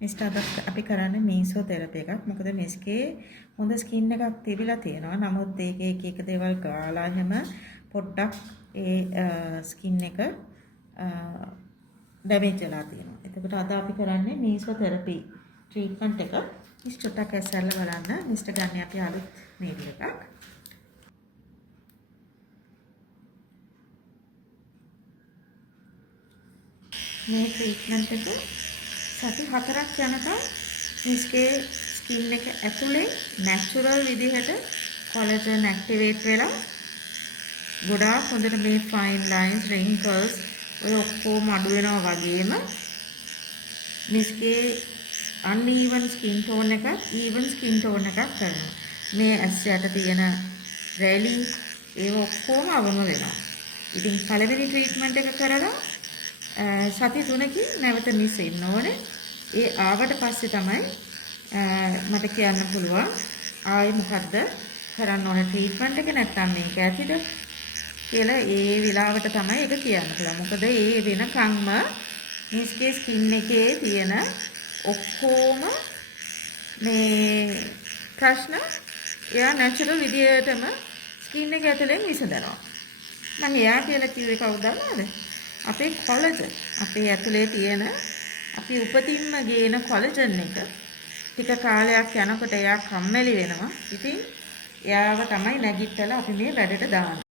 Mister අපි කරන්නේ මීසෝതെරපි එකක්. මොකද මිස්ගේ හොඳ ස්කින් එකක් තිබිලා තියෙනවා. නමුත් ඒකේ එක දේවල් ගාලා හැම පොඩ්ඩක් ඒ ස්කින් එක ඩැමේජ් වෙලා තියෙනවා. එතකොට අද අපි කරන්නේ මීසෝതെරපි ට්‍රීට්මන්ට් එක. මිස්ටර්ට කැසල්ල බලන්න. මිස්ටර් ගන්න අපි අලුත් මේඩල් එකක්. මේ ට්‍රීට්මන්ට් එක සති 4ක් යනකම් මිස්ගේ ස්කින් එක ඇතුලේ නැචරල් විදිහට කොලජන් ඇක්ටිවේට් වෙලා ගොඩාක් හොඳට මේ ෆයින් ලයින්ස් රින්කල්ස් ඔය ඔක්කොම අඩු වෙනවා වගේම මිස්ගේ අන්ಈවන් ස්කින් ටෝන් එකක් ඊවන් ස්කින් ටෝන් එකක් කරනවා. මේ ඇස් යට තියෙන රැලි ඒව ඔක්කොම අවම වෙනවා. ඉතින් පළවෙනි ට්‍රීට්මන්ට් එක කරලා සති 3කින් නැවත මිස් ඉන්න ඕනේ. ඒ ආවට පස්සේ තමයි මට කියන්න පුළුවන් ආයේ මොකද්ද කරන්න ඕනේ ට්‍රීට්මන්ට් එක නැත්නම් මේක ඇතිද කියලා. ඒ වෙලාවට තමයි ඒක කියන්න පුළුවන්. මොකද ඒ වෙනකම්ම මිස්ගේ ස්කින් එකේ තියෙන ඔක්කොම මේ ප්‍රශ්න එයා නැචරල් විදියටම ස්කින් එක ඇතුලෙන් විසඳනවා. මම එයා කියලා කිව්වේ කවුද දන්නවද? අපේ කොලජන් අපේ ඇතුලේ තියෙන අපි උපතින්ම ගේන කොලජන් එක ටික කාලයක් යනකොට එයා කම්මැලි වෙනවා. ඉතින් එයාව තමයි නැගිටලා අපි මේ වැඩට දාන්නේ.